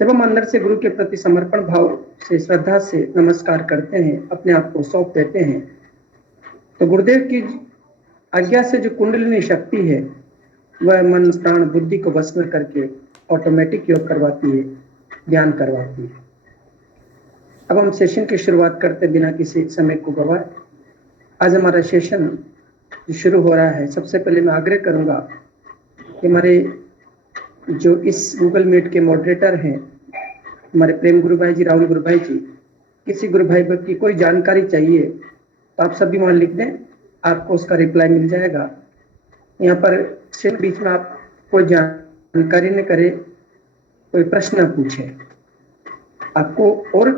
जब हम अंदर से गुरु के प्रति समर्पण भाव से, श्रद्धा से नमस्कार करते हैं, अपने आप को सौंप देते हैं, तो गुरुदेव की आज्ञा से जो कुंडलिनी शक्ति है वह मन प्राण बुद्धि को वश में करके ऑटोमेटिक योग करवाती है, ध्यान करवाती है। अब हम सेशन की शुरुआत करते बिना किसी समय को गवाए। आज हमारा सेशन जो शुरू हो रहा है, सबसे पहले मैं आग्रह करूंगा कि हमारे जो इस गूगल मीट के मॉडरेटर हैं, हमारे प्रेम गुरु भाई जी, राहुल गुरु भाई जी, किसी गुरु भाई की कोई जानकारी चाहिए तो आप सभी वहां लिख दें, आपको उसका रिप्लाई मिल जाएगा। यहाँ पर सिर्फ बीच में आप कोई जानकारी न करे, कोई प्रश्न न पूछे, आपको और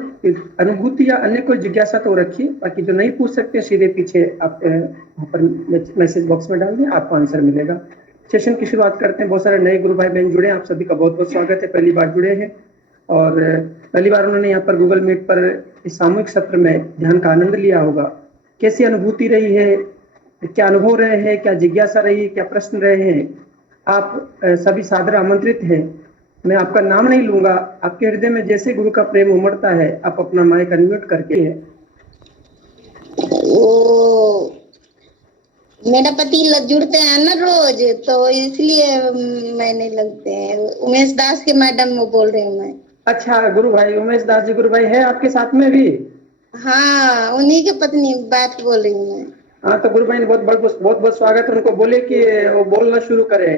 अनुभूति या अन्य कोई जिज्ञासा तो रखिए, बाकी जो नहीं पूछ सकते सीधे पीछे आप वहाँ पर मैसेज बॉक्स में डाल दें, आपको आंसर मिलेगा। सेशन की शुरुआत करते हैं। बहुत सारे नए गुरु भाई बहन जुड़े हैं, आप सभी का बहुत बहुत स्वागत है। पहली बार जुड़े हैं और पहली बार उन्होंने यहाँ पर गूगल मीट पर इस सामूहिक सत्र में ध्यान का आनंद लिया होगा। कैसी अनुभूति रही है, क्या अनुभव रहे हैं, क्या जिज्ञासा रही है, क्या प्रश्न रहे हैं, आप सभी सादर आमंत्रित हैं। मैं आपका नाम नहीं लूंगा, आपके हृदय में जैसे गुरु का प्रेम उमड़ता है, आप अपना माइक अनम्यूट करके है। वो मेरा पति जुड़ते हैं ना रोज, तो इसलिए मैंने लगते हैं। उमेश दास के मैडम वो बोल रही हूँ मैं। अच्छा, गुरु भाई उमेश दास जी गुरु भाई है आपके साथ में भी? हाँ, उन्हीं की पत्नी बात बोल रही हूँ मैं। हाँ, तो गुरु भाई ने बहुत बहुत स्वागत है। उनको बोले कि वो बोलना शुरू करे।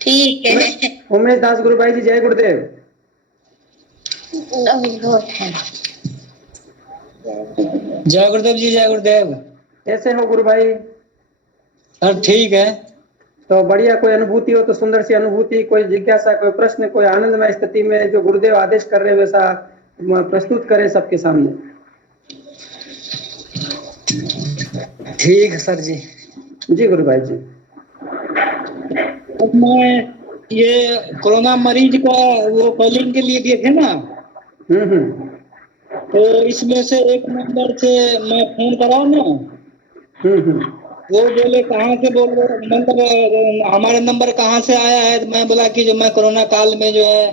ठीक है। उमेश दास गुरु भाई जी, जय गुरुदेव। जय गुरुदेव जी, जय गुरुदेव। कैसे हो गुरु भाई? सर ठीक है। तो बढ़िया, कोई अनुभूति हो तो सुंदर सी अनुभूति, कोई जिज्ञासा, कोई प्रश्न, कोई आनंदमय स्थिति में जो गुरुदेव आदेश कर रहे वैसा प्रस्तुत करें सबके सामने। ठीक है सर जी। जी गुरु भाई जी। मैं ये कोरोना मरीज का वो कॉलिंग के लिए दिए थे ना, तो इसमें से एक नंबर से मैं फोन करा ना, वो बोले कहाँ से बोल रहे, मतलब हमारे नंबर कहाँ से आया है। मैं बोला कि जो मैं कोरोना काल में जो है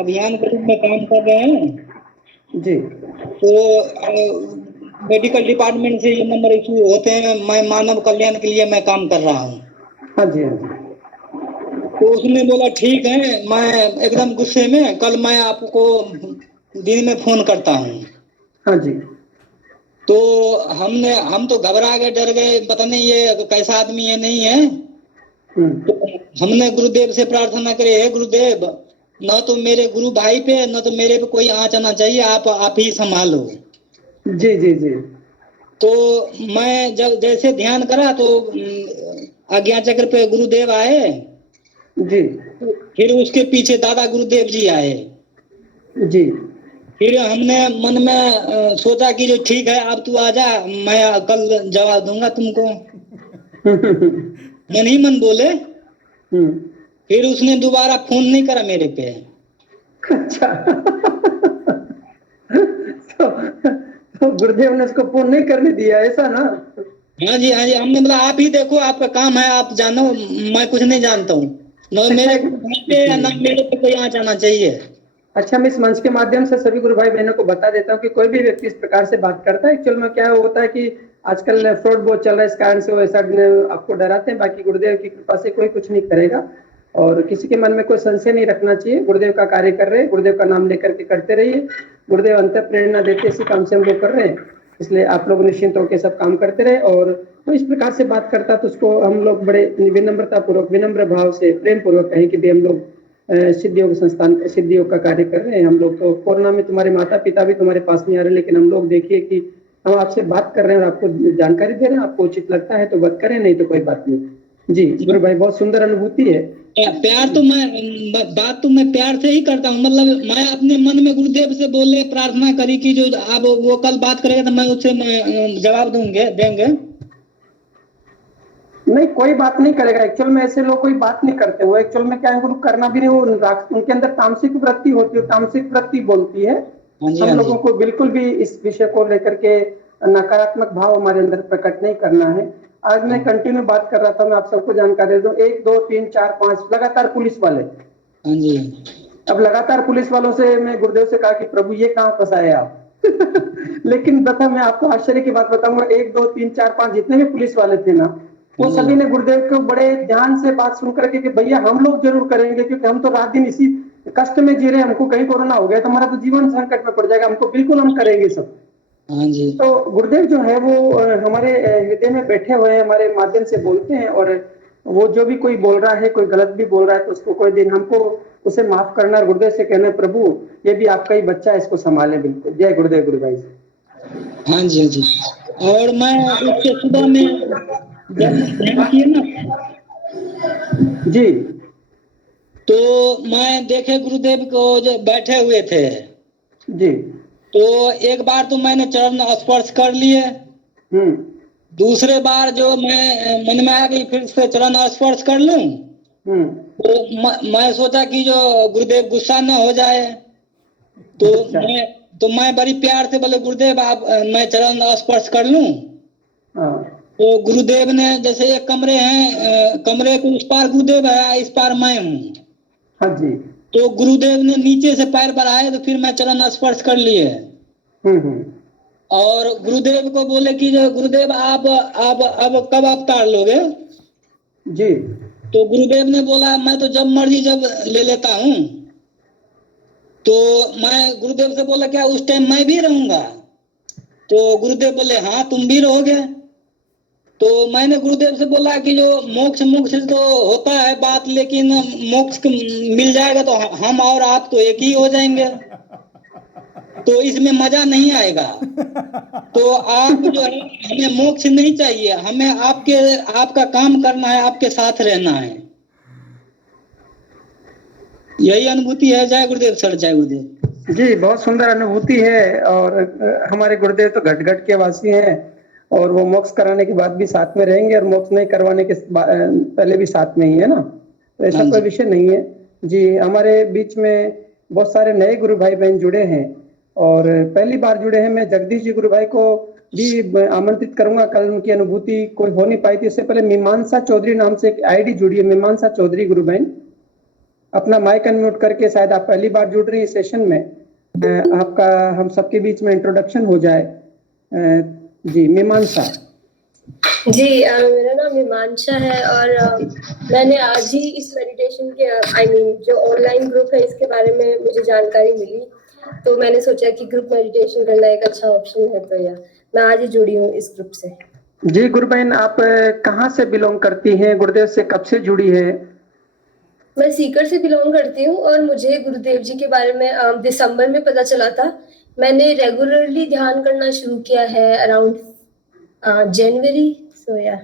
अभियान के रूप में काम कर रहे हैं जी, तो मेडिकल डिपार्टमेंट से ये नंबर इशू होते हैं। मैं मानव कल्याण के लिए मैं काम कर रहा हूँ। हाँ जी, हाँ जी। तो उसने बोला ठीक है, मैं एकदम गुस्से में कल मैं आपको दिन में फोन करता हूँ। हाँ जी। तो हम तो घबरा गए, डर गए, पता नहीं ये कैसा आदमी है नहीं है। तो हमने गुरुदेव से प्रार्थना करी, है गुरुदेव, न तो मेरे गुरु भाई पे न तो मेरे पे कोई आँच आना चाहिए, आप ही संभालो। जी जी जी। तो मैं जब जैसे ध्यान करा तो आज्ञा चक्र पे गुरुदेव आए जी, फिर उसके पीछे दादा गुरुदेव जी आए जी। फिर हमने मन में सोचा कि जो ठीक है अब तू आजा, मैं कल जवाब दूंगा तुमको। मन ही मन बोले। फिर उसने दोबारा फोन नहीं करा मेरे पे। अच्छा। तो गुरुदेव ने उसको फोन नहीं करने दिया, ऐसा ना? हाँ जी, हाँ जी। हमने बोला आप ही देखो, आपका काम है, आप जानो, मैं कुछ नहीं जानता हूँ। न मेरे भाई पे या न मेरे पे कोई आँच आना चाहिए। अच्छा, मैं इस मंच के माध्यम से सभी गुरु भाई बहनों को बता देता हूँ कि कोई भी व्यक्ति इस प्रकार से बात करता है, एक्चुअल में क्या होता है कि आजकल फ्रॉड बहुत चल रहा है, इस कारण से वो ऐसा आपको डराते हैं। बाकी गुरुदेव की कृपा से कोई कुछ नहीं करेगा और किसी के मन में कोई संशय नहीं रखना चाहिए। गुरुदेव का कार्य कर रहे हैं, गुरुदेव का नाम लेकर के करते रहिए। गुरुदेव अंत प्रेरणा देते, इसी काम से हम लोग कर रहे हैं, इसलिए आप लोग निश्चिंत होकर सब काम करते रहे। और तो इस प्रकार से बात करता तो उसको हम लोग बड़े विनम्रता पूर्वक, विनम्र भाव से, प्रेम पूर्वक कहें कि भी हम लोग सिद्ध योग संस्थान, सिद्ध योग का कार्य कर रहे हैं। हम लोग तो कोरोना में तुम्हारे माता पिता भी तुम्हारे पास नहीं आ रहे, लेकिन हम लोग देखिए कि हम आपसे बात कर रहे हैं और आपको जानकारी दे रहे हैं। आपको उचित लगता है तो बात करें, नहीं तो कोई बात नहीं। जी गुरु भाई, बहुत सुंदर अनुभूति है। प्यार तो मैं बात तो मैं प्यार से ही करता हूँ। मतलब मैं अपने मन में गुरुदेव से बोले, प्रार्थना करी कि जो आप वो कल बात करेगा तो मैं उससे जवाब देंगे। नहीं, कोई बात नहीं करेगा। एक्चुअल में ऐसे लोग कोई बात नहीं करते। वो एक्चुअल में क्या है, गुरु करना भी नहीं, वो उनके अंदर तामसिक वृत्ति होती है, तामसिक वृत्ति बोलती है। हम लोगों को बिल्कुल भी इस विषय को लेकर के नकारात्मक भाव हमारे अंदर प्रकट नहीं करना है। आज मैं कंटिन्यू बात कर रहा था, मैं आप सबको जानकारी दे दूं, 1 2 3 4 5 लगातार पुलिस वाले। हाँ जी। अब लगातार पुलिस वालों से मैं गुरुदेव से कहा कि प्रभु ये कहाँ फंसाए आप लेकिन तथा मैं आपको आश्चर्य की बात बताऊंगा, 1 2 3 4 5 जितने भी पुलिस वाले थे ना, वो सभी ने गुरुदेव को बड़े ध्यान से बात सुन करके कि भैया हम लोग जरूर करेंगे, क्योंकि हम तो रात दिन इसी कष्ट में जी रहे हैं, हमको कहीं कोरोना हो गया तो हमारा तो जीवन संकट में पड़ जाएगा, हमको बिल्कुल हम करेंगे सब। हाँ जी। तो गुरुदेव जो है वो हमारे हृदय में बैठे हुए हैं, हमारे माध्यम से बोलते हैं, और वो जो भी कोई बोल रहा है, कोई गलत भी बोल रहा है तो उसको कोई दिन हमको उसे माफ करना, गुरुदेव से कहना प्रभु ये भी आपका ही बच्चा है, इसको संभाले। बिल्कुल। जय गुरुदेव गुरु भाई। हाँ जी, हाँ जी। और मैं उसके सुबह में जब ध्यान किया ना जी, तो मैं देखे गुरुदेव को जो बैठे हुए थे जी, तो एक बार तो मैंने चरण स्पर्श कर लिए। दूसरे बार जो मैं मन में आया कि फिर से चरण स्पर्श कर लूं, तो मैं सोचा कि जो गुरुदेव गुस्सा न हो जाए, तो मैं बड़ी प्यार से बोले गुरुदेव आप मैं चरण स्पर्श कर लूं। तो गुरुदेव ने जैसे एक कमरे हैं, कमरे के उस पार गुरुदेव है, इस पार मैं हूँ। हाँ जी। तो गुरुदेव ने नीचे से पैर बढ़ाए तो फिर मैं चरण स्पर्श कर लिए। और गुरुदेव को बोले कि जो गुरुदेव आप अब कब अवतार लोगे जी। तो गुरुदेव ने बोला मैं तो जब मर्जी जब ले लेता हूँ। तो मैं गुरुदेव से बोला क्या उस टाइम मैं भी रहूंगा? तो गुरुदेव बोले हाँ तुम भी रहोगे। तो मैंने गुरुदेव से बोला कि जो मोक्ष मोक्ष तो होता है बात, लेकिन मोक्ष मिल जाएगा तो हम और आप तो एक ही हो जाएंगे, तो इसमें मजा नहीं आएगा। तो आप जो है हमें मोक्ष नहीं चाहिए, हमें आपका काम करना है, आपके साथ रहना है। यही अनुभूति है। जय गुरुदेव सर, जय गुरुदेव जी। बहुत सुंदर अनुभूति है, और हमारे गुरुदेव तो घट घट के वासी हैं, और वो मोक्ष कराने के बाद भी साथ में रहेंगे, और मोक्ष नहीं करवाने के पहले भी साथ में ही है ना, तो ऐसा कोई विषय नहीं है जी। हमारे बीच में बहुत सारे नए गुरु भाई बहन जुड़े हैं, और पहली बार जुड़े हैं। मैं जगदीश जी गुरु भाई को भी आमंत्रित करूंगा, कल उनकी अनुभूति कोई हो नहीं पाई थी। इससे पहले मीमांसा चौधरी नाम से एक आईडी जुड़ी है, मीमांसा चौधरी गुरु बहन, अपना माइक अनम्यूट करके, शायद आप पहली बार जुड़ रही हैं सेशन में, आपका हम सबके बीच में इंट्रोडक्शन हो जाए। जी मीमांसा जी। मेरा नाम मीमांसा है, और मैंने आज ही इस मेडिटेशन के जो ऑनलाइन ग्रुप है इसके बारे में मुझे जानकारी मिली, तो मैंने सोचा कि ग्रुप मेडिटेशन करना एक अच्छा ऑप्शन है, तो मैं आज ही जुड़ी हूँ इस ग्रुप से। जी गुरु बहन, आप कहाँ से बिलोंग करती हैं? गुरुदेव से कब से जुड़ी है? मैं सीकर से बिलोंग करती हूँ, और मुझे गुरुदेव जी के बारे में दिसंबर में पता चला था। मैंने रेगुलरली ध्यान करना शुरू किया है अराउंड जनवरी। सो या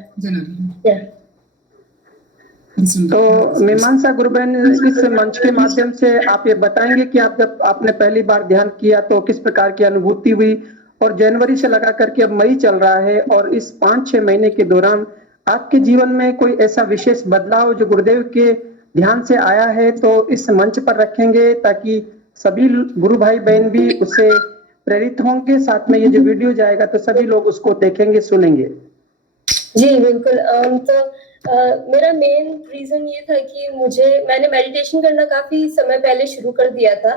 तो मीमांसा गुरु बहन, इस मंच के माध्यम से आप ये बताएंगे कि आप जब आपने पहली बार ध्यान किया तो किस प्रकार की अनुभूति हुई, और जनवरी से लगा करके अब मई चल रहा है, और इस 5-6 महीने के दौरान आपके जीवन में कोई ऐसा विशेष बदलाव जो गुरुदेव के ध्यान से आया है, तो इस मंच पर रखेंगे ताकि सभी गुरु भाई बहन भी उससे प्रेरित होंगे। साथ में ये जो वीडियो जाएगा तो सभी लोग उसको देखेंगे, सुनेंगे। जी बिल्कुल। मेरा मेन रीजन ये था कि मैंने मेडिटेशन करना काफी समय पहले शुरू कर दिया था।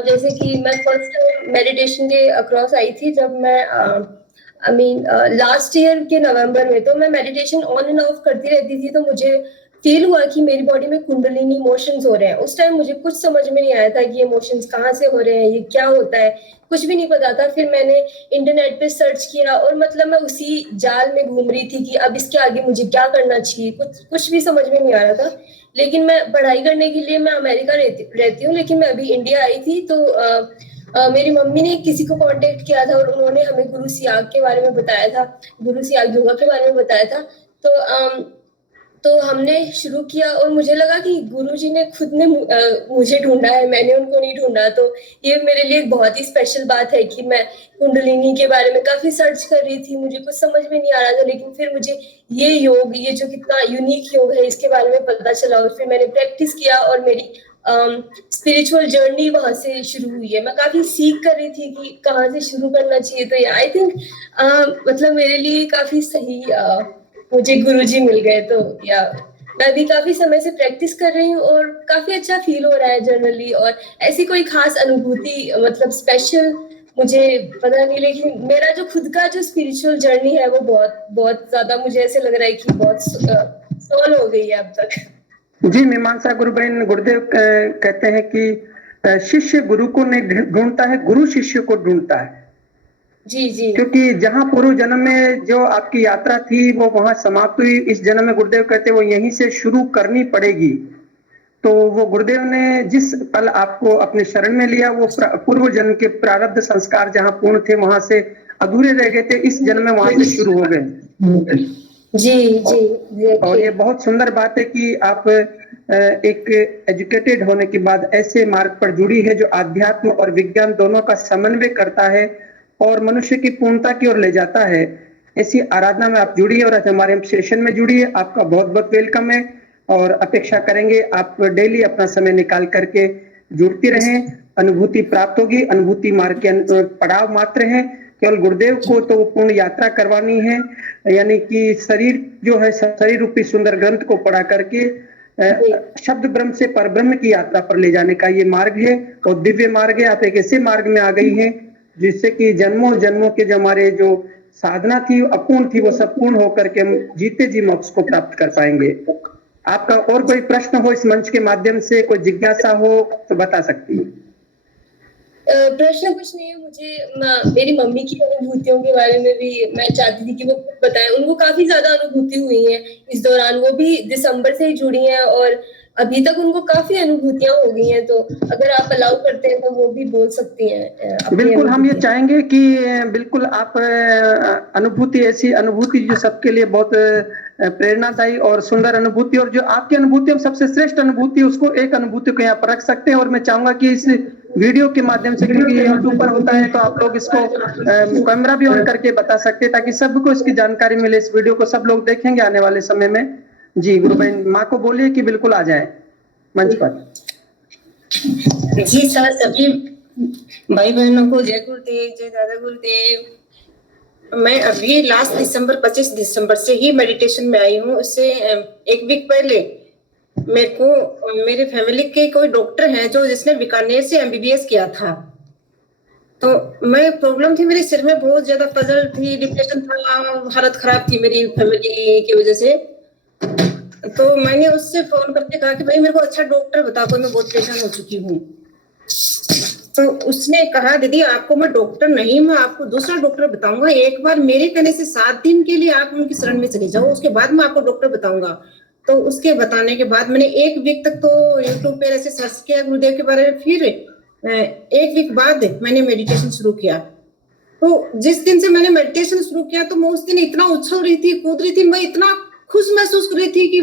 जैसे कि मैं फर्स्ट मेडिटेशन के अक्रॉस आई थी जब मैं लास्ट ईयर के नवंबर में। तो मैं मेडिटेशन ऑन एंड ऑफ करती रहती थी, तो मुझे फील हुआ कि मेरी बॉडी में कुंडलिनी इमोशंस हो रहे हैं। उस टाइम मुझे कुछ समझ में नहीं आया था कि ये इमोशंस कहाँ से हो रहे हैं, ये क्या होता है, कुछ भी नहीं पता था। फिर मैंने इंटरनेट पे सर्च किया, और मतलब मैं उसी जाल में घूम रही थी कि अब इसके आगे मुझे क्या करना चाहिए, कुछ भी समझ में नहीं आ रहा था। लेकिन मैं पढ़ाई करने के लिए मैं अमेरिका रहती हूँ, लेकिन मैं अभी इंडिया आई थी। तो मेरी मम्मी ने किसी को कांटेक्ट किया था, और उन्होंने हमें गुरु सियाग के बारे में बताया था, गुरु सियाग योगा के बारे में बताया था। तो हमने शुरू किया, और मुझे लगा कि गुरुजी ने खुद ने मुझे ढूंढा है, मैंने उनको नहीं ढूंढा। तो ये मेरे लिए एक बहुत ही स्पेशल बात है कि मैं कुंडलिनी के बारे में काफी सर्च कर रही थी, मुझे कुछ समझ में नहीं आ रहा था, लेकिन फिर मुझे ये जो कितना यूनिक योग है इसके बारे में पता चला, और फिर मैंने प्रैक्टिस किया, और मेरी स्पिरिचुअल जर्नी वहां से शुरू हुई है। मैं काफी सीख कर रही थी कि कहाँ से शुरू करना चाहिए। तो आई थिंक मतलब मेरे लिए काफी सही मुझे गुरुजी मिल गए। तो मैं भी काफी समय से प्रैक्टिस कर रही हूँ और काफी अच्छा फील हो रहा है जनरली। और ऐसी कोई खास अनुभूति मतलब स्पेशल मुझे पता नहीं, लेकिन मेरा जो खुद का जो स्पिरिचुअल जर्नी है वो बहुत बहुत ज्यादा मुझे ऐसे लग रहा है कि बहुत सॉल्व हो गई है अब तक। जी मीमांसा गुरु बहन, गुरुदेव कहते हैं कि शिष्य गुरु को नहीं ढूंढता है, गुरु शिष्य को ढूंढता है। जी जी। क्योंकि जहां पूर्व जन्म में जो आपकी यात्रा थी वो वहां समाप्त हुई, इस जन्म में गुरुदेव कहते वो यहीं से शुरू करनी पड़ेगी। तो वो गुरुदेव ने जिस पल आपको अपने शरण में लिया वो पूर्व जन्म के प्रारब्ध संस्कार जहां पूर्ण थे वहां से अधूरे रह गए थे, इस जन्म में वहां से शुरू हो गए। जी जी। और ये बहुत सुंदर बात है कि आप एक एजुकेटेड होने के बाद ऐसे मार्ग पर जुड़ी है जो आध्यात्म और विज्ञान दोनों का समन्वय करता है और मनुष्य की पूर्णता की ओर ले जाता है। ऐसी आराधना में आप जुड़ी है और आज हमारे सेशन में जुड़ी है। आपका बहुत बहुत वेलकम है और अपेक्षा करेंगे आप डेली अपना समय निकाल करके जुड़ती रहें। अनुभूति प्राप्त होगी। अनुभूति मार्ग के पड़ाव मात्र है। केवल गुरुदेव को तो पूर्ण यात्रा करवानी है, यानी कि शरीर जो है शरीर रूपी सुंदर ग्रंथ को पढ़ा करके शब्द ब्रह्म से परब्रह्म की यात्रा पर ले जाने का ये मार्ग है और दिव्य मार्ग है। आप एक ऐसे मार्ग में आ गई हैं जिससे कि जन्मों जन्मों के जो हमारे जो साधना थी अपूर्ण थी वो सब पूर्ण होकर के हम जीते जी मोक्ष को प्राप्त कर पाएंगे। आपका और कोई प्रश्न हो इस मंच के माध्यम से, कोई जिज्ञासा हो तो बता सकती है। प्रश्न कुछ नहीं है, मुझे मेरी मम्मी की अनुभूतियों के बारे में भी मैं चाहती थी कि वो बताएं। उनको काफी ज्यादा अनुभूति हुई है इस दौरान, वो भी दिसंबर से ही जुड़ी हैं और अभी तक उनको काफी अनुभूतियां हो गई हैं। तो अगर आप अलाउ करते हैं तो वो भी बोल सकती हैं। बिल्कुल, हम ये चाहेंगे कि बिल्कुल आप अनुभूति, ऐसी अनुभूति जो सबके लिए बहुत प्रेरणादायी और सुंदर अनुभूति, और जो आपकी अनुभूति सबसे श्रेष्ठ अनुभूति, उसको एक अनुभूति को यहाँ पर रख सकते हैं। और मैं चाहूंगा कि इस वीडियो के माध्यम से, क्योंकि ये यूट्यूब पर होता है, तो आप लोग इसको कैमरा भी ऑन करके बता सकते हैं ताकि सबको इसकी जानकारी मिले। इस वीडियो को सब लोग देखेंगे आने वाले समय में। जी गुरु बहन, माँ को बोलिए कि बिल्कुल आ जाए मंच पर। जी सर, सभी भाई बहनों को जय गुरुदेव, जय दादा गुरुदेव। मैं अभी लास्ट दिसंबर 25 दिसंबर से ही मेडिटेशन में आई हूँ। उससे एक वीक पहले मेरे को मेरे फैमिली के कोई डॉक्टर हैं जो जिसने बीकानेर से MBBS किया था। तो मैं प्रॉब्लम थी, मेरे सिर में बहुत ज्यादा पजल थी, डिप्रेशन था, हालत खराब थी मेरी फैमिली की वजह से। तो मैंने उससे फोन करके कहा कि भाई मेरे को अच्छा डॉक्टर बता दो, मैं बहुत परेशान हो चुकी हूँ। तो उसने कहा दीदी आपको मैं डॉक्टर नहीं, मैं आपको दूसरा डॉक्टर बताऊंगा। एक बार मेरे कहने से 7 दिन के लिए आप उनकी शरण में चले जाओ, उसके बाद मैं आपको डॉक्टर बताऊंगा। तो उसके बताने के बाद मैंने 1 वीक तक तो यूट्यूब पे ऐसे सर्च किया गुरुदेव के बारे में। फिर 1 वीक बाद मैंने मेडिटेशन शुरू किया। तो जिस दिन से मैंने मेडिटेशन शुरू किया तो मैं उस दिन इतना उछल रही थी, कूद रही थी, मैं इतना खुश महसूस कर रही थी कि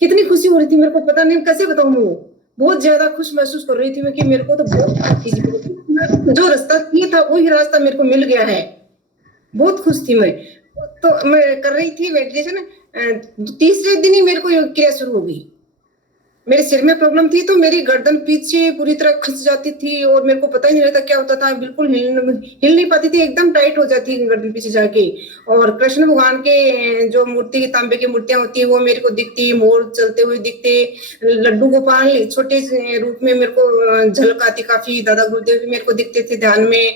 कितनी खुशी हो रही थी, मेरे को पता नहीं कैसे बताऊं। मैं वो बहुत ज्यादा खुश महसूस कर रही थी मैं कि मेरे को तो बहुत जो रास्ता किया था वही रास्ता मेरे को मिल गया है। बहुत खुश थी मैं। तो मैं कर रही थी मेडिटेशन। तीसरे दिन ही मेरे को योग क्रिया शुरू हो गई। मेरे सिर में प्रॉब्लम थी तो मेरी गर्दन पीछे पूरी तरह खिंच जाती थी और मेरे को पता ही नहीं रहता क्या होता था, बिल्कुल हिल नहीं पाती थी, एकदम टाइट हो जाती गर्दन पीछे जाके। और कृष्ण भगवान के जो मूर्ति की तांबे की मूर्तियां होती है वो मेरे को दिखती, मोर चलते हुए दिखते, लड्डू गोपाल छोटे रूप में मेरे को झलक आती काफी, दादा गुरुदेव भी मेरे को दिखते थे ध्यान में,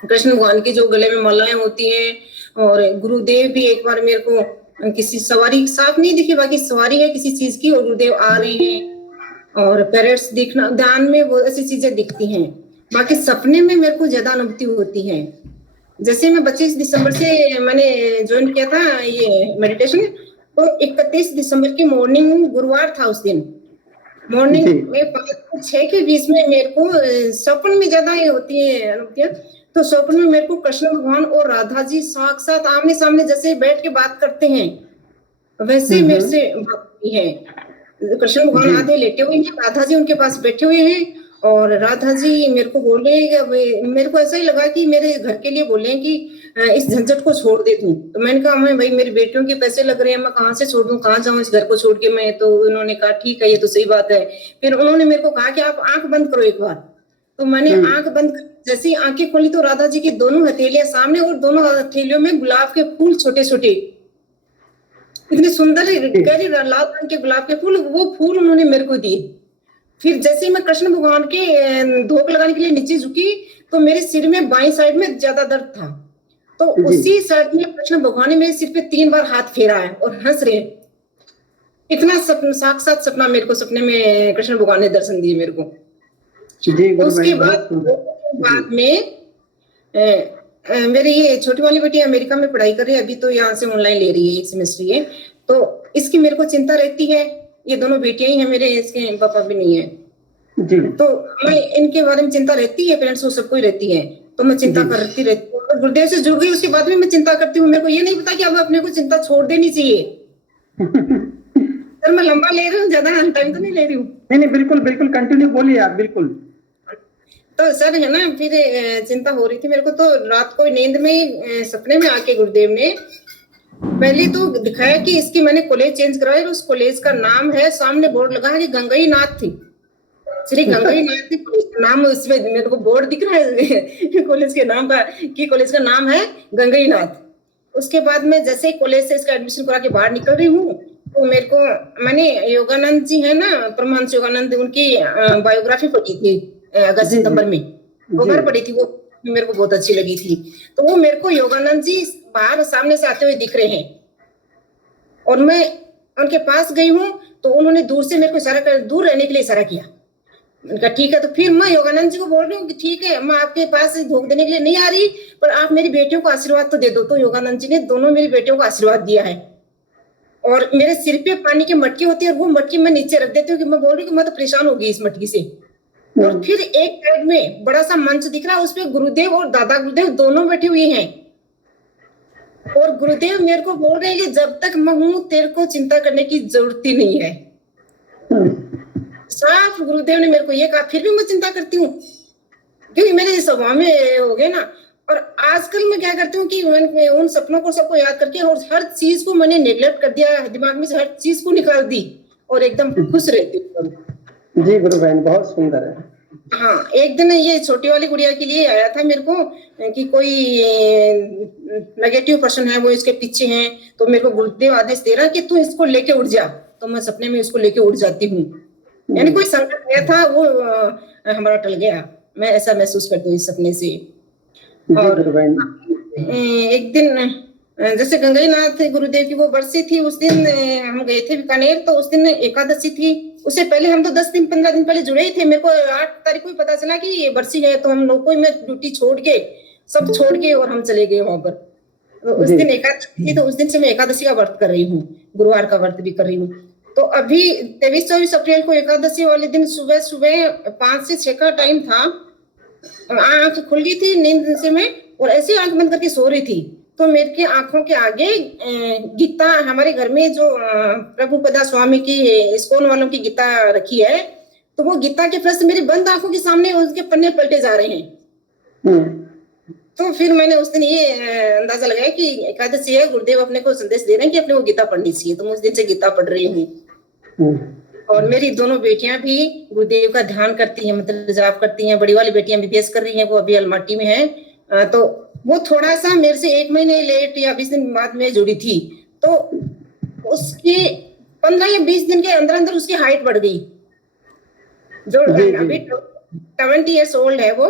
कृष्ण भगवान की जो गले में मालाएं होती हैं। और गुरुदेव भी एक बार मेरे को किसी सवारी साफ नहीं दिखी, बाकी सवारी है किसी चीज की और गुरुदेव आ रहे हैं और पेरेंट्स दिखना, ध्यान में बहुत ऐसी चीजें दिखती हैं। बाकी सपने में मेरे को ज्यादा अनुभूति होती है। जैसे मैं 25 दिसंबर से मैंने ज्वाइन किया था ये मेडिटेशन, तो 31 दिसंबर की मॉर्निंग, गुरुवार था उस दिन मॉर्निंग में 5 से 6 के बीच में मेरे को सपन में ज्यादा होती है अनुभूतियां। तो स्वप्न में मेरे को कृष्ण भगवान और राधा जी साक्षात आमने सामने जैसे बैठ के बात करते हैं वैसे मेरे से बात हुई है। कृष्ण भगवान आधे लेटे हुए हैं, राधा जी उनके पास बैठे हुए हैं और राधा जी मेरे को बोल रहे हैं, मेरे को ऐसा ही लगा कि मेरे घर के लिए बोले हैं कि इस झंझट को छोड़ दे तू। तो मैंने कहा मैं भाई मेरी बेटियों के पैसे लग रहे हैं, मैं कहाँ से छोड़ दूं, कहाँ जाऊं इस घर को छोड़ के मैं। तो उन्होंने कहा ठीक है ये तो सही बात है। फिर उन्होंने मेरे को कहा कि आप आंख बंद करो एक बार। तो मैंने आंख बंद जैसे ही आंखें खोली तो राधा जी की दोनों हथेलियां सामने और दोनों हथेलियों में गुलाब के फूल छोटे छोटे इतने सुंदर गहरे लाल रंग के गुलाब के फूल, वो फूल उन्होंने मेरे को दिए। फिर जैसे ही मैं कृष्ण भगवान के धोख लगाने के लिए नीचे झुकी तो मेरे सिर में बाईं साइड में ज्यादा दर्द था, तो उसी साइड में कृष्ण भगवान ने मेरे सिर पे 3 बार हाथ फेरा है और हंस रहे। इतना सपना, साक्षात सपना मेरे को सपने में कृष्ण भगवान ने दर्शन दिए मेरे को। उसके बाद में मेरी ये छोटी वाली बेटी अमेरिका में पढ़ाई कर रही है, अभी तो यहाँ से ऑनलाइन ले रही है, 1 सेमेस्टर है, तो इसकी मेरे को चिंता रहती है। ये दोनों बेटियां ही हैं मेरे, इसके पापा भी नहीं है जी। तो मैं इनके बारे में चिंता रहती है, पेरेंट्स को सबको ही रहती है, तो मैं चिंता करती रहती हूँ। और गुरुदेव से जुड़ गई उसके बाद भी मैं चिंता करती हूँ। मेरे को ये नहीं पता कि अब अपने को चिंता छोड़ देनी चाहिए। सर मैं लंबा ले रही हूँ, ज्यादा टाइम तो नहीं ले रही हूँ। नहीं, बिल्कुल बिल्कुल कंटिन्यू बोलिए आप, बिल्कुल। तो सर है ना, फिर चिंता हो रही थी मेरे को, तो रात को नींद में सपने में आके गुरुदेव ने पहले तो दिखाया कि इसकी मैंने कॉलेज चेंज कराया, उस कॉलेज का नाम है, सामने बोर्ड लगा है कि गंगई नाथ थी, श्री गंगई नाथ थी नाम, उसमें मेरे को बोर्ड दिख रहा है कॉलेज के नाम का, कि कॉलेज का नाम है गंगई नाथ। उसके बाद में जैसे कॉलेज से इसका एडमिशन करा के बाहर निकल रही हूँ, तो मेरे को, मैंने योगानंद जी है ना, परमहंस योगानंद, उनकी बायोग्राफी पढ़ी थी अगस्त सितंबर में, वो बार पढ़ी थी, वो मेरे को बहुत अच्छी लगी थी। तो वो मेरे को योगानंद जी बाहर सामने से आते हुए दिख रहे हैं और मैं उनके पास गई हूँ, तो उन्होंने दूर से मेरे को इशारा कर, दूर रहने के लिए इशारा किया। मैंने कहा ठीक है। तो फिर मैं योगानंद जी को बोल रही हूँ कि ठीक है, मैं आपके पास धोख देने के लिए नहीं आ रही, पर आप मेरी बेटियों को आशीर्वाद तो दे दो। तो योगानंद जी ने दोनों मेरी बेटियों को आशीर्वाद दिया है और मेरे सिर पे पानी की मटकी होती है और वो मटकी मैं नीचे रख देती हूँ कि मैं बोल रही हूँ कि मैं तो परेशान हो गई इस मटकी से। और फिर एक साइड में बड़ा सा मंच दिख रहा है, उसपे गुरुदेव और दादा गुरुदेव दोनों बैठे हुए हैं और गुरुदेव मेरे को बोल रहे हैं कि जब तक मैं हूं तेरे को चिंता करने की जरूरत ही नहीं है। साफ गुरुदेव ने मेरे को ये कहा, फिर भी मैं चिंता करती हूँ क्योंकि मेरे स्वभाव में हो गए ना। और आजकल मैं क्या करती हूँ कि मैंने उन सपनों को सबको याद करके और हर चीज को मैंने नेग्लेक्ट कर दिया, दिमाग में से हर चीज को निकाल दी और एकदम खुश रहती हूँ। जी गुरु बहन, बहुत सुंदर है। हाँ, एक दिन ये छोटी वाली गुड़िया के लिए आया था मेरे को कि कोई नेगेटिव पर्सन है, वो इसके पीछे है, तो मेरे को गुरुदेव आदेश दे रहा है कि तू इसको लेके उठ जा। तो मैं सपने में इसको लेके उठ जाती हूँ, यानी कोई संकट गया था वो हमारा टल गया, मैं ऐसा महसूस करती हूँ इस सपने से। और एक दिन जैसे गंगई नाथ गुरुदेव की वो बरसी थी, उस दिन हम गए थे बीकानेर, तो उस दिन एकादशी थी। उससे पहले हम तो 10 दिन 15 दिन पहले जुड़े ही थे। मेरे को 8 तारीख को ही पता चला कि ये बरसी है, तो हम लोग को मैं ड्यूटी छोड़ के सब छोड़ के और हम चले गए वहां पर। तो उस दिन एकादशी थी, तो उस दिन से मैं एकादशी का व्रत कर रही हूँ, गुरुवार का व्रत भी कर रही हूँ। तो अभी 23-24 अप्रैल को एकादशी वाले दिन सुबह सुबह 5 से 6 का टाइम था, आंख खुल गई थी नींद से मैं, और ऐसे आंख बंद करके सो रही थी, तो मेरे आंखों के आगे गीता, हमारे घर में जो प्रभुपदा स्वामी की इस्कॉन वालों की गीता रखी है, तो वो गीता के पृष्ठ मेरी बंद आंखों के सामने उसके पन्ने पलटे जा रहे हैं। तो फिर मैंने उस दिन ये अंदाजा लगाया कि एकादशी है, गुरुदेव अपने को संदेश दे रहे हैं कि अपने को गीता पढ़नी चाहिए। तो मैं उस दिन से गीता पढ़ रही हूँ। और मेरी दोनों बेटियां भी गुरुदेव का ध्यान करती हैं, मतलब जाप करती हैं। बड़ी वाली बेटियां बीबीएस कर रही हैं, वो अभी अलमाटी में है। तो वो थोड़ा सा मेरे से 1 महीने लेट या 20 दिन बाद में जुड़ी थी, तो उसके 15 या 20 दिन के अंदर अंदर उसकी हाइट बढ़ गई। जो अभी 20 ईयर्स ओल्ड है वो,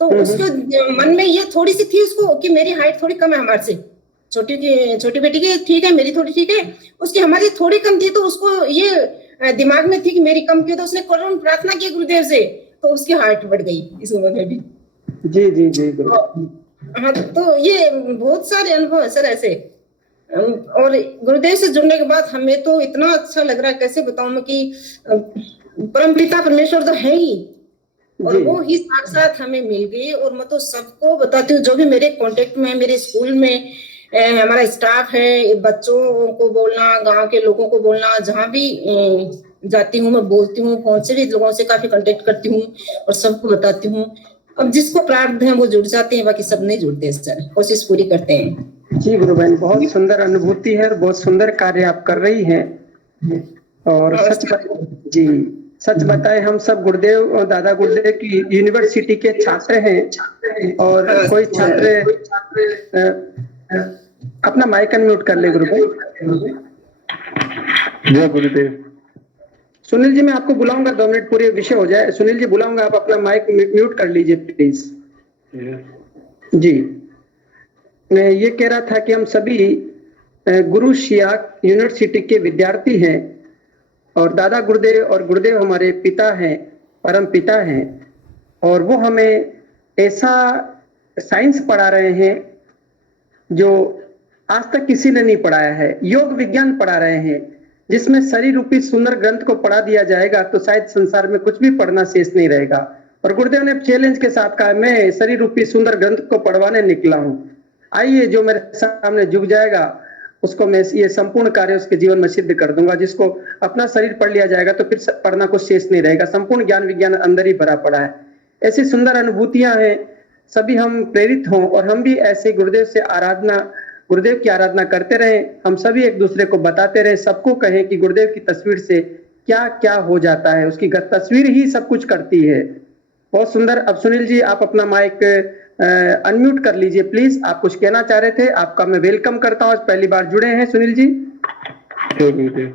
तो उसके मन में ये थोड़ी सी थी उसको कि मेरी हाइट थोड़ी कम है हमारे से, छोटी बेटी की ठीक है, मेरी थोड़ी ठीक है, उसकी हमारी थोड़ी कम थी। तो उसको ये दिमाग में थी कि मेरी कम क्यों, तो उसने करुण प्रार्थना की गुरुदेव से, तो उसकी हाइट बढ़ गई इस उम्र में भी। जी जी जी हाँ, तो ये बहुत सारे अनुभव है सर ऐसे। और गुरुदेव से जुड़ने के बाद हमें तो इतना अच्छा लग रहा है, कैसे बताऊं मैं कि परमपिता परमेश्वर तो है ही, और वो ही साक्षात हमें मिल गई। और मैं तो सबको बताती हूँ, जो भी मेरे कांटेक्ट में, मेरे स्कूल में हमारा स्टाफ है, बच्चों को बोलना, गांव के लोगों को बोलना, जहाँ भी जाती हूँ मैं बोलती हूँ, फोन से भी लोगों से काफी कांटेक्ट करती हूँ और सबको बताती हूँ। अब जिसको प्रारब्ध है वो जुड़ जाते हैं, बाकी सब नहीं जुड़ते सर, कोशिश पूरी करते हैं। जी गुरु बहन, बहुत सुंदर अनुभूति है और बहुत सुंदर कार्य आप कर रही हैं। और सच बताए हम सब गुरुदेव और दादा गुरुदेव की यूनिवर्सिटी के छात्र हैं। और कोई छात्र अपना माइक अनम्यूट कर ले गुरु भाई। जय गुरुदेव। सुनील जी मैं आपको बुलाऊंगा, 2 मिनट पूरे विषय हो जाए। सुनील जी बुलाऊंगा, आप अपना माइक म्यूट कर लीजिए प्लीज। जी मैं ये कह रहा था कि हम सभी गुरु शिया यूनिवर्सिटी के विद्यार्थी हैं और दादा गुरुदेव और गुरुदेव हमारे पिता हैं, परम पिता हैं, और वो हमें ऐसा साइंस पढ़ा रहे हैं जो आज तक किसी ने नहीं पढ़ाया है। योग विज्ञान पढ़ा रहे हैं जिसमें शरीर रूपी सुंदर ग्रंथ को पढ़ा दिया जाएगा तो शायद संसार में कुछ भी पढ़ना शेष नहीं रहेगा। और गुरुदेव ने चैलेंज के साथ कहा मैं शरीर रूपी सुंदर ग्रंथ को पढ़वाने निकला हूं, आइए जो मेरे सामने झुक जाएगा उसको मैं ये संपूर्ण कार्य उसके जीवन में सिद्ध कर दूंगा। जिसको अपना शरीर पढ़ लिया जाएगा तो फिर पढ़ना कुछ शेष नहीं रहेगा, संपूर्ण ज्ञान विज्ञान अंदर ही भरा पड़ा है। ऐसी सुंदर अनुभूतियां हैं, सभी हम प्रेरित हों और हम भी ऐसे गुरुदेव की आराधना करते रहें। हम सभी एक दूसरे को बताते रहें, सबको कहें कि गुरुदेव की तस्वीर से क्या क्या हो जाता है, उसकी तस्वीर ही सब कुछ करती है। बहुत सुंदर। अब सुनील जी आप अपना माइक अनम्यूट कर लीजिए प्लीज, आप कुछ कहना चाह रहे थे। आपका मैं वेलकम करता हूँ, आज पहली बार जुड़े हैं सुनील जी। जय गुरुदेव।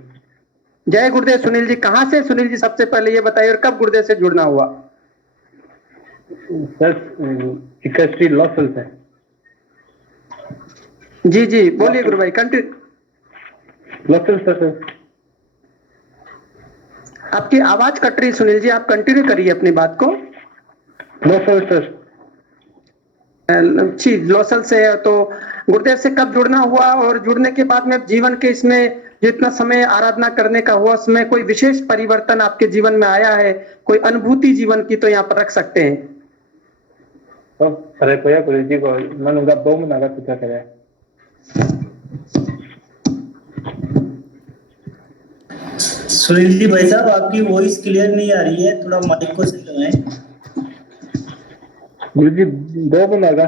जय गुरुदेव। सुनील जी कहाँ से? सुनील जी सबसे पहले ये बताइए और कब गुरुदेव से जुड़ना हुआ? सर लॉस है। जी जी बोलिए गुरु भाई, कंटिन्यू। सर आपकी आवाज कट रही सुनील जी, आप कंटिन्यू करिए अपनी बात को। सर जी लोसल से है, तो गुरुदेव से कब जुड़ना हुआ और जुड़ने के बाद में जीवन के इसमें जितना समय आराधना करने का हुआ उसमें कोई विशेष परिवर्तन आपके जीवन में आया है, कोई अनुभूति जीवन की तो यहाँ पर रख सकते हैं। गुरु जी को मन उनका 2 महीना पूछा करे। सुनील जी भाई साहब आपकी वॉइस क्लियर नहीं आ रही है, थोड़ा माइक को सही लगाएं। गुरु जी 2 महीना।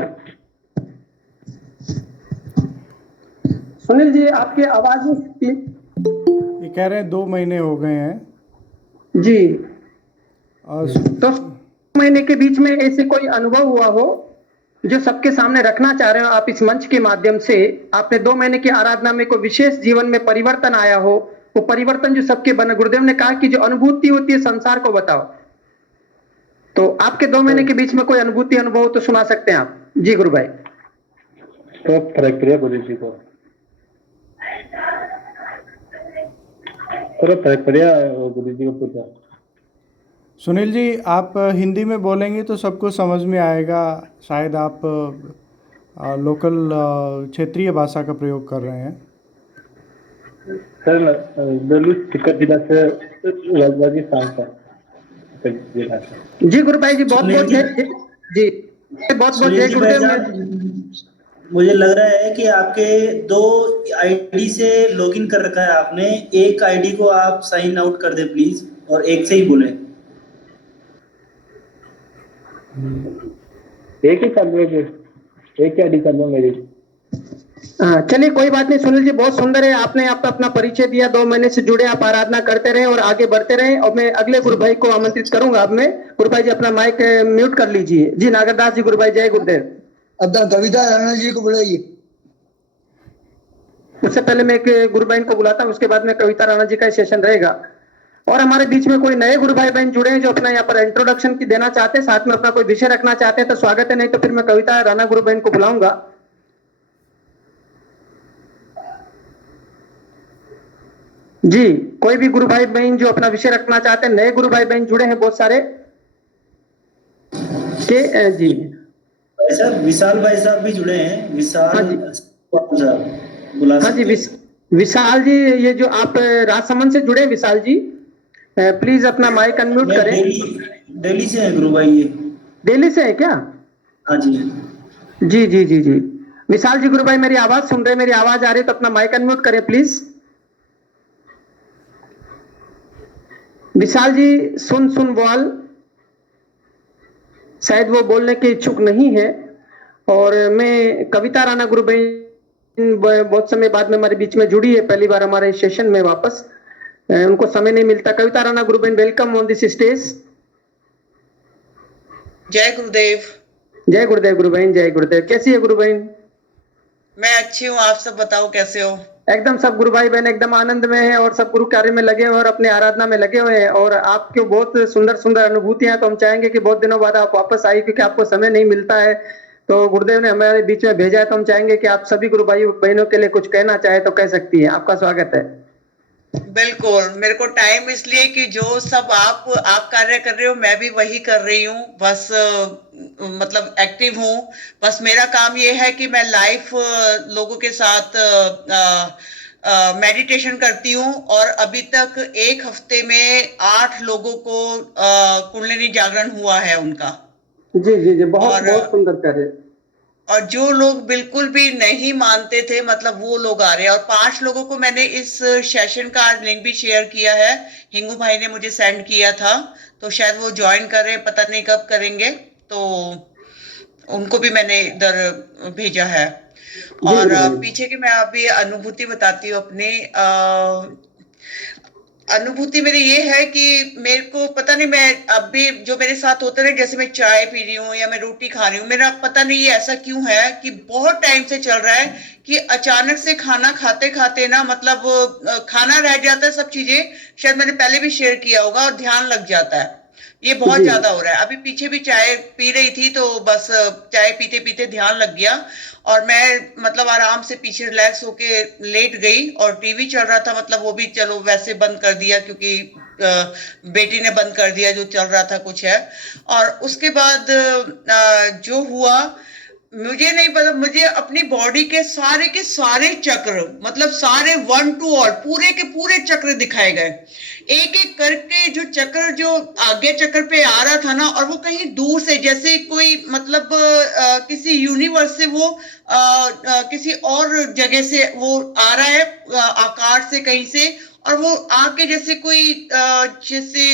सुनील जी आपकी आवाज ये कह रहे हैं 2 महीने हो गए हैं जी। और तो 2 महीने के बीच में ऐसे कोई अनुभव हुआ हो जो सबके सामने रखना चाह रहे हो आप इस मंच के माध्यम से? आपने 2 महीने की आराधना में कोई विशेष जीवन में परिवर्तन आया हो, वो परिवर्तन जो सबके बने। गुरुदेव ने कहा कि जो अनुभूति होती है संसार को बताओ, तो आपके 2 महीने के बीच में कोई अनुभूति अनुभव तो सुना सकते हैं आप। जी गुरु भाई। तो फर्क गुरु जी को गुरु जी को पूछा। सुनील जी आप हिंदी में बोलेंगे तो सबको समझ में आएगा, शायद आप लोकल क्षेत्रीय भाषा का प्रयोग कर रहे हैं। सर चिकन जिला से राजस्थान का। जी गुरु भाई जी बहुत बहुत जी बहुत बहुत जय गुरुदेव। मुझे लग रहा है कि आपके 2 आईडी से लॉगिन कर रखा है आपने, एक आईडी को आप साइन आउट कर दे प्लीज और एक से ही बोले। एक ही कर लो, एक ही आईडी कर लो मेरी। हाँ चलिए कोई बात नहीं। सुनील जी बहुत सुंदर है, आपने आपका अपना परिचय दिया, 2 महीने से जुड़े, आप आराधना करते रहे और आगे बढ़ते रहे। और मैं अगले गुरु भाई को आमंत्रित करूंगा। अब मैं गुरु भाई जी अपना माइक म्यूट कर लीजिए। जी नागरदास जी गुरु भाई जय गुरुदेव। अब कविता राणा जी को बुलाइए। उससे पहले मैं एक गुरु बहन को बुलाता हूँ, उसके बाद में कविता राणा जी का सेशन रहेगा। और हमारे बीच में कोई नए गुरु भाई बहन जुड़े हैं जो अपना यहाँ पर इंट्रोडक्शन की देना चाहते हैं, साथ में अपना कोई विषय रखना चाहते हैं तो स्वागत है, नहीं तो फिर मैं कविता राणा गुरु बहन को बुलाऊंगा। जी कोई भी गुरु भाई बहन जो अपना विषय रखना चाहते हैं, नए गुरु भाई बहन जुड़े हैं बहुत सारे के। जी सर विशाल भाई साहब भी जुड़े हैं। विशाल हाँ जी, हाँ जी विशाल जी, ये जो आप राजसमंद से जुड़े विशाल जी, प्लीज अपना माइक अनम्यूट करें। दिल्ली से है गुरु भाई, ये दिल्ली से है क्या? हाँ जी जी जी जी जी विशाल जी गुरु भाई मेरी आवाज सुन रहे हैं, मेरी आवाज आ रही है तो अपना माइक अनम्यूट करें प्लीज। विशाल जी सुन बोल, शायद वो बोलने के इच्छुक नहीं है। और मैं कविता राणा गुरु भाई बहुत समय बाद में हमारे बीच में जुड़ी है, पहली बार हमारे सेशन में वापस, उनको समय नहीं मिलता। कविता राणा गुरु बहन वेलकम ऑन दिस स्टेज। जय गुरुदेव। जय गुरुदेव गुरु बहन, जय गुरुदेव। कैसी है गुरु बहन? मैं अच्छी हूँ, आप सब बताओ कैसे हो? एकदम सब गुरु भाई बहन एकदम आनंद में है और सब गुरु कार्य में लगे हुए और अपने आराधना में लगे हुए हैं और आपके बहुत सुंदर सुंदर अनुभूतियां हैं। तो हम चाहेंगे कि बहुत दिनों बाद आप वापस आई, क्योंकि आपको समय नहीं मिलता है। तो गुरुदेव ने हमारे बीच में भेजा है, तो हम चाहेंगे कि आप सभी गुरु भाई बहनों के लिए कुछ कहना चाहे तो कह सकती है। आपका स्वागत है। बिल्कुल, मेरे को टाइम इसलिए कि जो सब आप कार्य कर रहे हो मैं भी वही कर रही हूँ, बस मतलब एक्टिव हूँ। बस मेरा काम ये है कि मैं लाइव लोगों के साथ मेडिटेशन करती हूँ और अभी तक एक हफ्ते में 8 लोगों को कुंडलिनी जागरण हुआ है उनका। जी जी जी, बहुत और बहुत सुंदर कार्य। और जो लोग बिल्कुल भी नहीं मानते थे मतलब वो लोग आ रहे हैं, और 5 लोगों को मैंने इस सेशन का आज लिंक भी शेयर किया है। हिंगू भाई ने मुझे सेंड किया था, तो शायद वो ज्वाइन कर रहे हैं, पता नहीं कब करेंगे, तो उनको भी मैंने इधर भेजा है। और पीछे की मैं अभी अनुभूति बताती हूँ अपनी। अनुभूति मेरी ये है कि मेरे को पता नहीं, मैं अभी जो मेरे साथ होता है, जैसे मैं चाय पी रही हूँ या मैं रोटी खा रही हूँ, मेरा पता नहीं ये ऐसा क्यों है कि बहुत टाइम से चल रहा है कि अचानक से खाना खाते खाते ना मतलब खाना रह जाता है, सब चीजें शायद मैंने पहले भी शेयर किया होगा, और ध्यान लग जाता है। ये बहुत ज्यादा हो रहा है। अभी पीछे भी चाय पी रही थी तो बस चाय पीते पीते ध्यान लग गया, और मैं मतलब आराम से पीछे रिलैक्स होके लेट गई, और टीवी चल रहा था, मतलब वो भी चलो वैसे बंद कर दिया क्योंकि बेटी ने बंद कर दिया, जो चल रहा था कुछ है। और उसके बाद जो हुआ मुझे नहीं पता, मुझे अपनी बॉडी के सारे चक्र मतलब सारे 1 to all पूरे के पूरे चक्र दिखाए गए, एक एक करके। जो चक्र जो आगे चक्र पे आ रहा था ना, और वो कहीं दूर से जैसे कोई मतलब किसी यूनिवर्स से वो किसी और जगह से वो आ रहा है, आकाश से कहीं से, और वो आके जैसे कोई जैसे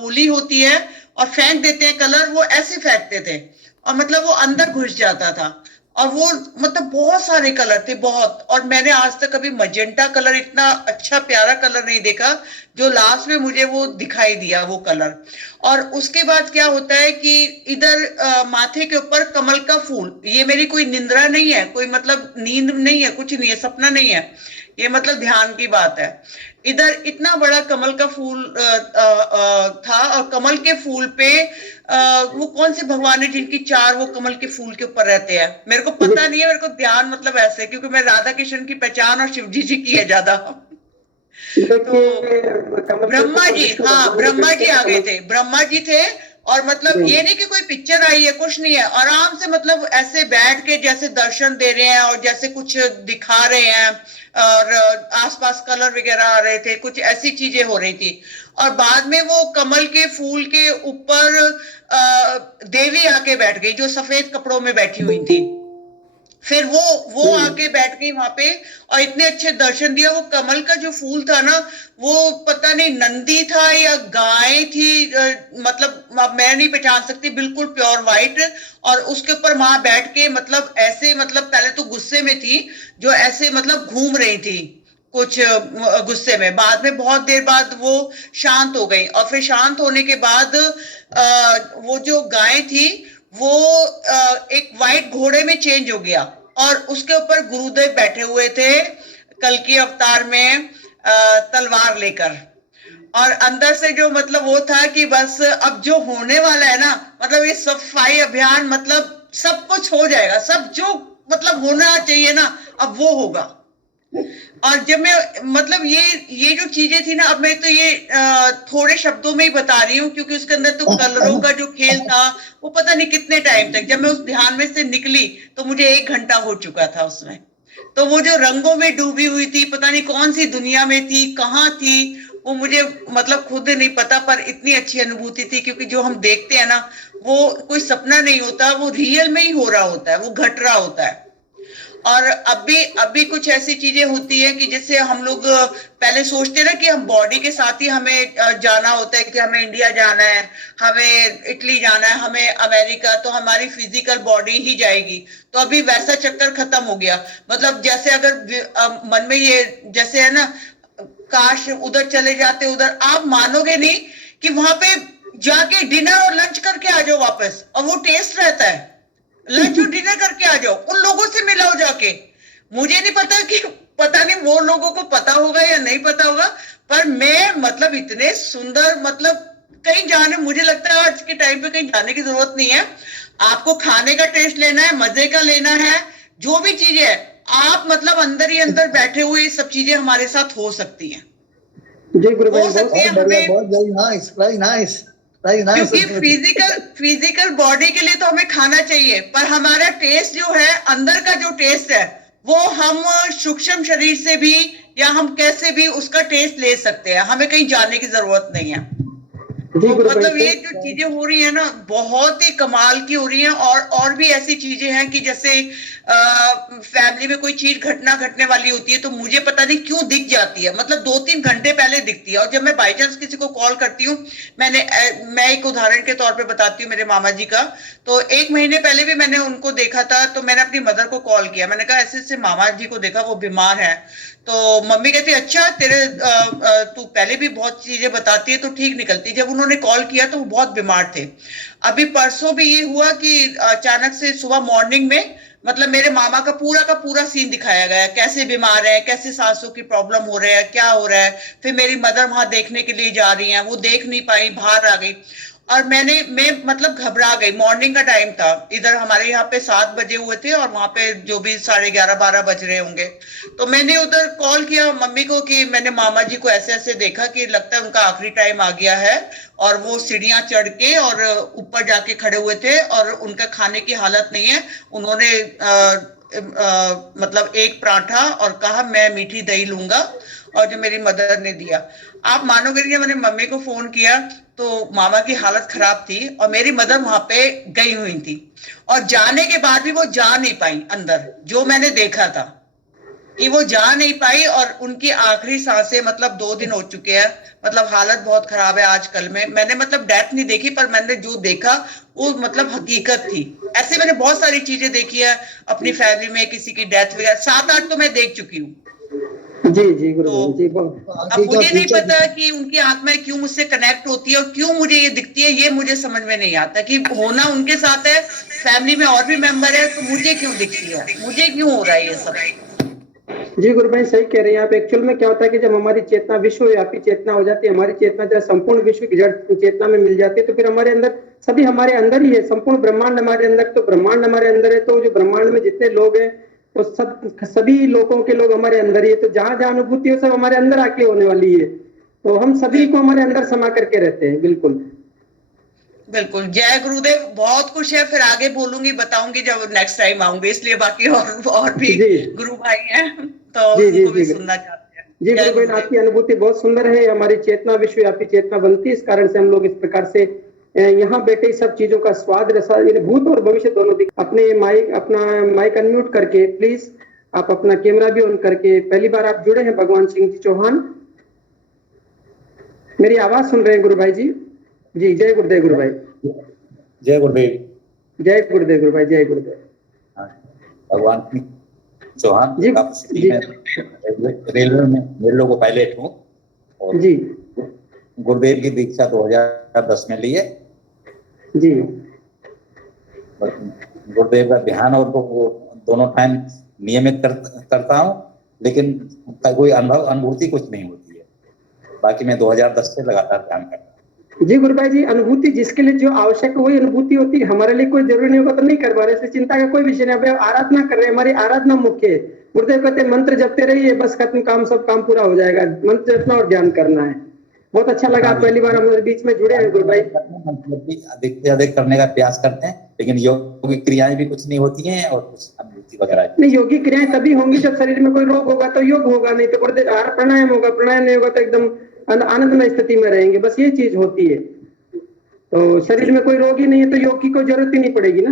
होली होती है और फेंक देते हैं कलर, वो ऐसे फेंकते थे, और मतलब वो अंदर घुस जाता था। और वो मतलब बहुत सारे कलर थे, बहुत। और मैंने आज तक कभी मजेंटा कलर, इतना अच्छा प्यारा कलर नहीं देखा जो लास्ट में मुझे वो दिखाई दिया, वो कलर। और उसके बाद क्या होता है कि इधर माथे के ऊपर कमल का फूल, ये मेरी कोई निंद्रा नहीं है, कोई मतलब नींद नहीं है, कुछ नहीं है, सपना नहीं है, ये मतलब ध्यान की बात है। इधर इतना बड़ा कमल का फूल था, और कमल के फूल पे वो कौन से भगवान है जिनकी 4 वो कमल के फूल के ऊपर रहते हैं, मेरे को पता नहीं है, मेरे को ध्यान मतलब ऐसे, क्योंकि मैं राधा कृष्ण की पहचान और शिव जी की है ज्यादा। तो ब्रह्मा जी, हाँ ब्रह्मा जी आ गए थे, ब्रह्मा जी थे। और मतलब ये नहीं कि कोई पिक्चर आई है, कुछ नहीं है, आराम से मतलब ऐसे बैठ के जैसे दर्शन दे रहे हैं और जैसे कुछ दिखा रहे हैं, और आसपास कलर वगैरह आ रहे थे, कुछ ऐसी चीजें हो रही थी। और बाद में वो कमल के फूल के ऊपर देवी आके बैठ गई, जो सफेद कपड़ों में बैठी हुई थी। फिर वो आके बैठ गई वहां पे, और इतने अच्छे दर्शन दिया। वो कमल का जो फूल था ना, वो पता नहीं नंदी था या गाय थी, मतलब मैं नहीं पहचान सकती, बिल्कुल प्योर वाइट। और उसके ऊपर वहां बैठ के मतलब ऐसे, मतलब पहले तो गुस्से में थी, जो ऐसे मतलब घूम रही थी कुछ गुस्से में। बाद में बहुत देर बाद वो शांत हो गई, और फिर शांत होने के बाद वो जो गाय थी वो एक वाइट घोड़े में चेंज हो गया, और उसके ऊपर गुरुदेव बैठे हुए थे कल्कि अवतार में तलवार लेकर। और अंदर से जो मतलब वो था कि बस अब जो होने वाला है ना, मतलब ये सफाई अभियान, मतलब सब कुछ हो जाएगा, सब जो मतलब होना चाहिए ना अब वो होगा। और जब मैं मतलब ये जो चीजें थी ना, अब मैं तो ये थोड़े शब्दों में ही बता रही हूँ, क्योंकि उसके अंदर तो कलरों का जो खेल था वो पता नहीं कितने टाइम तक, जब मैं उस ध्यान में से निकली तो मुझे 1 घंटा हो चुका था उसमें। तो वो जो रंगों में डूबी हुई थी, पता नहीं कौन सी दुनिया में थी, कहाँ थी, वो मुझे मतलब खुद नहीं पता, पर इतनी अच्छी अनुभूति थी। क्योंकि जो हम देखते हैं ना, वो कोई सपना नहीं होता, वो रियल में ही हो रहा होता है, वो घट रहा होता है। और अभी कुछ ऐसी चीजें होती है कि जैसे हम लोग पहले सोचते ना कि हम बॉडी के साथ ही हमें जाना होता है, कि हमें इंडिया जाना है, हमें इटली जाना है, हमें अमेरिका, तो हमारी फिजिकल बॉडी ही जाएगी। तो अभी वैसा चक्कर खत्म हो गया। मतलब जैसे अगर मन में ये जैसे है ना, काश उधर चले जाते, उधर आप मानोगे नहीं कि वहां पे जाके डिनर और लंच करके आ जाओ वापस, और वो टेस्ट रहता है। लंच और डिनर करके आ जाओ, उन लोगों से मिलाओ जाके, मुझे नहीं पता कि पता नहीं वो लोगों को पता होगा या नहीं पता होगा, पर मैं मतलब इतने सुंदर, मतलब कहीं जाने, मुझे लगता है आज के टाइम पे कहीं जाने की जरूरत नहीं है। आपको खाने का टेस्ट लेना है, मजे का लेना है, जो भी चीज है, आप मतलब अंदर ही अंदर बैठे हुए ये सब चीजें हमारे साथ हो सकती हैं, जी गुरु भाई, हो सकती है बहुत बढ़िया, हमें, बहुत very nice, very nice, very nice. क्योंकि फिजिकल बॉडी के लिए तो हमें खाना चाहिए, पर हमारा टेस्ट जो है, अंदर का जो टेस्ट है, वो हम सूक्ष्म शरीर से भी या हम कैसे भी उसका टेस्ट ले सकते हैं, हमें कहीं जाने की जरूरत नहीं है। तो मतलब ये जो चीजें हो रही है ना, बहुत ही कमाल की हो रही हैं। और भी ऐसी चीजें हैं कि जैसे फैमिली में कोई चीज घटने वाली होती है तो मुझे पता नहीं क्यों दिख जाती है, मतलब 2-3 घंटे पहले दिखती है। और जब मैं बाई चांस किसी को कॉल करती हूँ, मैं एक उदाहरण के तौर पे बताती हूँ मेरे मामा जी का। तो 1 महीने पहले भी मैंने उनको देखा था, तो मैंने अपनी मदर को कॉल किया, मैंने कहा ऐसे ऐसे मामा जी को देखा, वो बीमार है। तो मम्मी कहती अच्छा, तेरे तू पहले भी बहुत चीजें बताती है तो ठीक निकलती। जब उन्होंने कॉल किया तो वो बहुत बीमार थे। अभी परसों भी ये हुआ कि अचानक से सुबह मॉर्निंग में मतलब मेरे मामा का पूरा सीन दिखाया गया, कैसे बीमार है, कैसे सांसों की प्रॉब्लम हो रहा है, क्या हो रहा है। फिर मेरी मदर वहां देखने के लिए जा रही हैं, वो देख नहीं पाई, बाहर आ गई। और मैं मतलब घबरा गई। मॉर्निंग का टाइम था, इधर हमारे यहाँ पे 7 बजे हुए थे और वहां पे जो भी 11:30-12 बज रहे होंगे। तो मैंने उधर कॉल किया मम्मी को कि मैंने मामा जी को ऐसे ऐसे देखा कि लगता है उनका आखिरी टाइम आ गया है, और वो सीढ़ियां चढ़ के और ऊपर जाके खड़े हुए थे और उनका खाने की हालत नहीं है। उन्होंने मतलब एक पराठा और कहा मैं मीठी दही लूंगा, और जो मेरी मदर ने दिया। आप मानोगे नहीं, मैंने मम्मी को फोन किया तो मामा की हालत खराब थी और मेरी मदर वहां पे गई हुई थी, और जाने के बाद भी वो जा नहीं पाई अंदर। जो मैंने देखा था कि वो जा नहीं पाई, और उनकी आखिरी सांसें मतलब 2 दिन हो चुके हैं, मतलब हालत बहुत खराब है आजकल में। मैंने मतलब डेथ नहीं देखी, पर मैंने जो देखा वो मतलब हकीकत थी। ऐसे मैंने बहुत सारी चीजें देखी है अपनी फैमिली में, किसी की डेथ वगैरह 7-8 तो मैं देख चुकी हूँ। जी गुरु तो जी, अब मुझे नहीं पता कि उनकी आत्मा क्यों मुझसे कनेक्ट होती है और क्यों मुझे ये दिखती है, ये मुझे समझ में नहीं आता। कि होना उनके साथ है, फैमिली में और भी मेंबर है, तो मुझे क्यों दिखती है, मुझे क्यों हो रहा है ये सब। जी गुरु भाई, सही कह रहे हैं आप। एक्चुअल में क्या होता है कि जब हमारी चेतना विश्वव्यापी चेतना हो जाती है, हमारी चेतना जब संपूर्ण विश्व की जड़ चेतना में मिल जाती है, तो फिर हमारे अंदर सभी हमारे अंदर ही है, संपूर्ण ब्रह्मांड हमारे अंदर। तो ब्रह्मांड हमारे अंदर है, तो जो ब्रह्मांड में जितने लोग हैं वो सभी लोगों के लोग हमारे अंदर ही है। तो जहां जहां अनुभूति हो सब हमारे अंदर आके होने वाली है, तो हम सभी को हमारे अंदर समा करके रहते हैं। बिल्कुल बिल्कुल। जय गुरुदेव। बहुत कुछ है, फिर आगे बोलूंगी, बताऊंगी जब नेक्स्ट टाइम आऊंगी, इसलिए बाकी और भी गुरु भाई हैं तो उनको भी सुनना चाहते हैं। जी गुरु भाई, आपकी अनुभूति बहुत सुंदर है। हमारी चेतना विश्वव्यापी चेतना बनती है, इस कारण से हम लोग इस प्रकार से यहाँ बैठे सब चीजों का स्वाद रसा, भूत और भविष्य दोनों अपना माइक अनम्यूट करके प्लीज, आप अपना कैमरा भी ऑन करके। पहली बार आप जुड़े हैं भगवान सिंह जी चौहान, मेरी आवाज सुन रहे हैं गुरु भाई जी? जी जय गुरुदेव गुरु भाई। जय गुरुदेव। जय गुरुदेव गुरु भाई, जय गुरुदेव। भगवान सिंह चौहान जी, रेलवे में रेलवे को पायलट हूँ, और जी गुरुदेव की दीक्षा 2010 में ली है जी। गुरुदेव का ध्यान और दोनों टाइम नियमित करता हूँ, लेकिन कोई अनुभूति कुछ नहीं होती है। बाकी मैं 2010 से लगातार ध्यान करता हूँ। जी गुरु भाई जी, अनुभूति जिसके लिए जो आवश्यक है वही अनुभूति होती है। हमारे लिए कोई जरूरी नहीं होगा तो नहीं करवा रहे, इससे चिंता का कोई विषय नहीं। आराधना कर रहे हैं, हमारी आराधना मुख्य है। गुरुदेव कहते हैं मंत्र जपते रहिए, बस खत्म काम, सब काम पूरा हो जाएगा। मंत्र जपना और ध्यान करना है। बहुत अच्छा लगा, पहली बार हमारे बीच में जुड़े हैं गुरु भाई। अधिक से अधिक करने का प्रयास करते हैं, लेकिन योगिक क्रियाएं भी कुछ नहीं होती हैं और कुछ अनुभूति वगैरह नहीं। योगिक क्रियाएं तभी होंगी जब शरीर में कोई रोग होगा तो योग होगा, नहीं तो प्राणायाम होगा। प्राणायाम नहीं होगा तो एकदम आनंदमय स्थिति में रहेंगे। बस ये चीज होती है। तो शरीर में कोई रोग ही नहीं है तो योग की कोई जरूरत ही नहीं पड़ेगी ना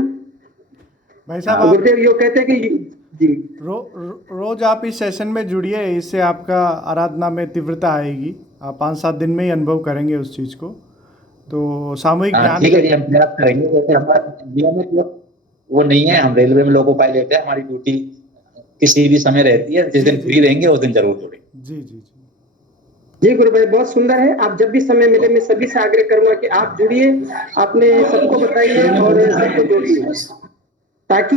भाई साहब। गुरुदेव योग कहते हैं कि जी रोज आप इस सेशन में जुड़िए, इससे आपका आराधना में तीव्रता आएगी। आप 5-7 दिन में ही अनुभव करेंगे उस चीज को। तो सामूहिक ध्यान ठीक है, हम प्रयास करेंगे। जैसे हमारा नियमित वो नहीं है, हम रेलवे में लोको पायलट है, हमारी ड्यूटी किसी भी समय रहती है। जिस दिन फ्री रहेंगे उस दिन जरूर जुड़ेंगे। जी जी जी जी गुरु भाई, बहुत सुंदर है। आप जब भी समय मिले, मैं सभी से आग्रह करूंगा कि आप जुड़िए, आपने सबको बताइए और सबको जोड़िए। ताकि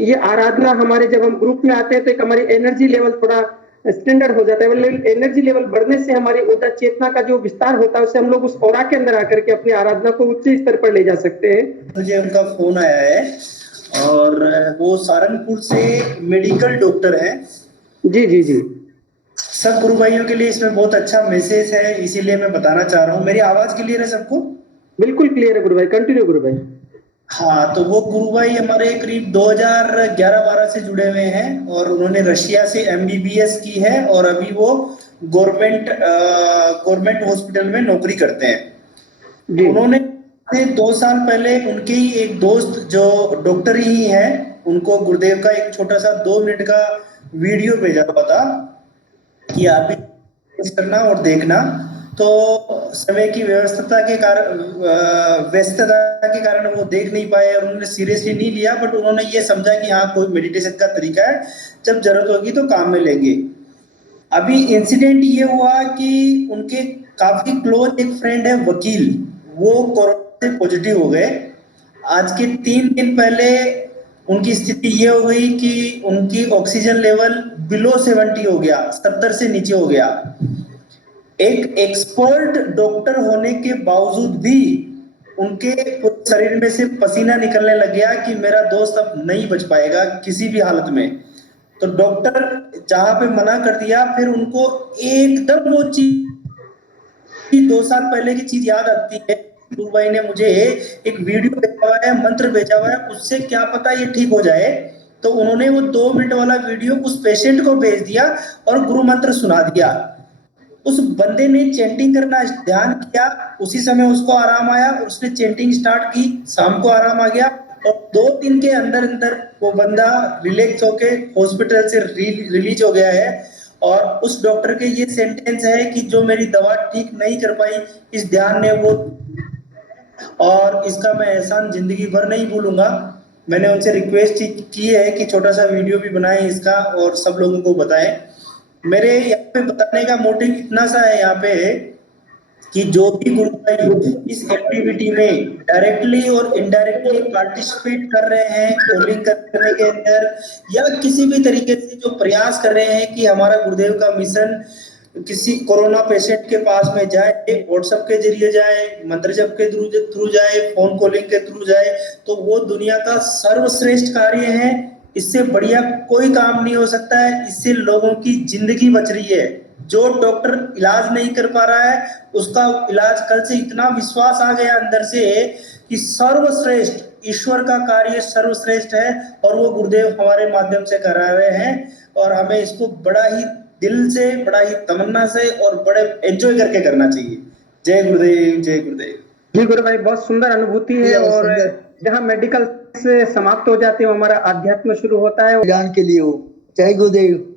ये आराधना हमारे, जब हम ग्रुप में आते हैं तो एक हमारी एनर्जी लेवल थोड़ा स्टैंडर्ड हो जाता है। एनर्जी लेवल बढ़ने से हमारी ऊर्जा चेतना का जो विस्तार होता है उससे हम लोग उस ऑरा के अंदर आकर के अपनी आराधना को उच्च स्तर पर ले जा सकते हैं। मुझे उनका फोन आया है और वो सहारनपुर से मेडिकल डॉक्टर हैं। जी जी जी, सब गुरु भाइयों के लिए इसमें बहुत अच्छा मैसेज है, इसीलिए मैं बताना चाह रहा हूँ। मेरी आवाज क्लियर है सबको? बिल्कुल क्लियर है गुरु भाई, कंटिन्यू गुरु भाई। हाँ, तो वो गुरु भाई हमारे करीब 2011-12 से जुड़े हुए हैं और उन्होंने रशिया से MBBS की है और अभी वो गवर्नमेंट हॉस्पिटल में नौकरी करते हैं। उन्होंने 2 साल पहले उनके ही एक दोस्त जो डॉक्टर ही है, उनको गुरुदेव का एक छोटा सा 2 मिनट का वीडियो भेजा हुआ था कि आप भी करना और देखना। तो समय की व्यस्तता के कारण वो देख नहीं पाए और उन्होंने सीरियसली नहीं लिया, बट उन्होंने ये समझा कि हाँ कोई मेडिटेशन का तरीका है, जब जरूरत होगी तो काम में लेंगे। अभी इंसिडेंट ये हुआ कि उनके काफी क्लोज एक फ्रेंड है वकील, वो कोरोना से पॉजिटिव हो गए। आज के 3 दिन पहले उनकी स्थिति ये हो गई कि उनकी ऑक्सीजन लेवल बिलो 70 हो गया, 70 से नीचे हो गया। एक एक्सपर्ट डॉक्टर होने के बावजूद भी उनके शरीर में से पसीना निकलने लग गया कि मेरा दोस्त अब नहीं बच पाएगा किसी भी हालत में। तो डॉक्टर जहां पे मना कर दिया, फिर उनको एकदम वो चीज 2 साल पहले की चीज याद आती है। गुरु भाई ने मुझे एक वीडियो भेजा हुआ है, मंत्र भेजा हुआ है, उससे क्या पता ये ठीक हो जाए। तो उन्होंने वो 2 मिनट वाला वीडियो उस पेशेंट को भेज दिया और गुरु मंत्र सुना दिया। उस बंदे ने चैंटिंग करना ध्यान किया, उसी समय उसको आराम आया और उसने चैंटिंग स्टार्ट की, शाम को आराम आ गया और 2 दिन के अंदर अंदर वो बंदा रिलैक्स होके हॉस्पिटल से रिलीज हो गया है। और उस डॉक्टर के ये सेंटेंस है कि जो मेरी दवा ठीक नहीं कर पाई, इस ध्यान ने वो, और इसका मैं एहसान जिंदगी भर नहीं भूलूंगा। मैंने उनसे रिक्वेस्ट की है कि छोटा सा वीडियो भी बनाएं इसका और सब लोगों को बताएं। मेरे यहाँ पे बताने का मोटिव इतना सा है यहाँ पे कि जो भी गुरु भाई इस एक्टिविटी में डायरेक्टली और इनडायरेक्टली पार्टिसिपेट कर रहे हैं, कॉलिंग करने के अंदर या किसी भी तरीके से जो प्रयास कर रहे हैं कि हमारा गुरुदेव का मिशन किसी कोरोना पेशेंट के पास में जाए, व्हाट्सएप के जरिए जाए, मंत्र जप के थ्रू जाए, फोन कॉलिंग के थ्रू जाए, तो वो दुनिया का सर्वश्रेष्ठ कार्य है। इससे बढ़िया कोई काम नहीं हो सकता है। इससे लोगों की जिंदगी बच रही है। जो डॉक्टर इलाज नहीं कर पा रहा है उसका इलाज कल से इतना विश्वास आ गया अंदर से कि सर्वश्रेष्ठ ईश्वर का कार्य सर्वश्रेष्ठ है और वो गुरुदेव हमारे माध्यम से करा रहे हैं। और हमें इसको बड़ा ही दिल से, बड़ा ही तमन्ना से और बड़े एंजॉय करके करना चाहिए। जय गुरुदेव, जय गुरुदेव। जी गुरु भाई, बहुत सुंदर अनुभूति है। और जहाँ मेडिकल से समाप्त हो जाती है हमारा आध्यात्म शुरू होता है। ज्ञान के लिए हो। जय गुरुदेव।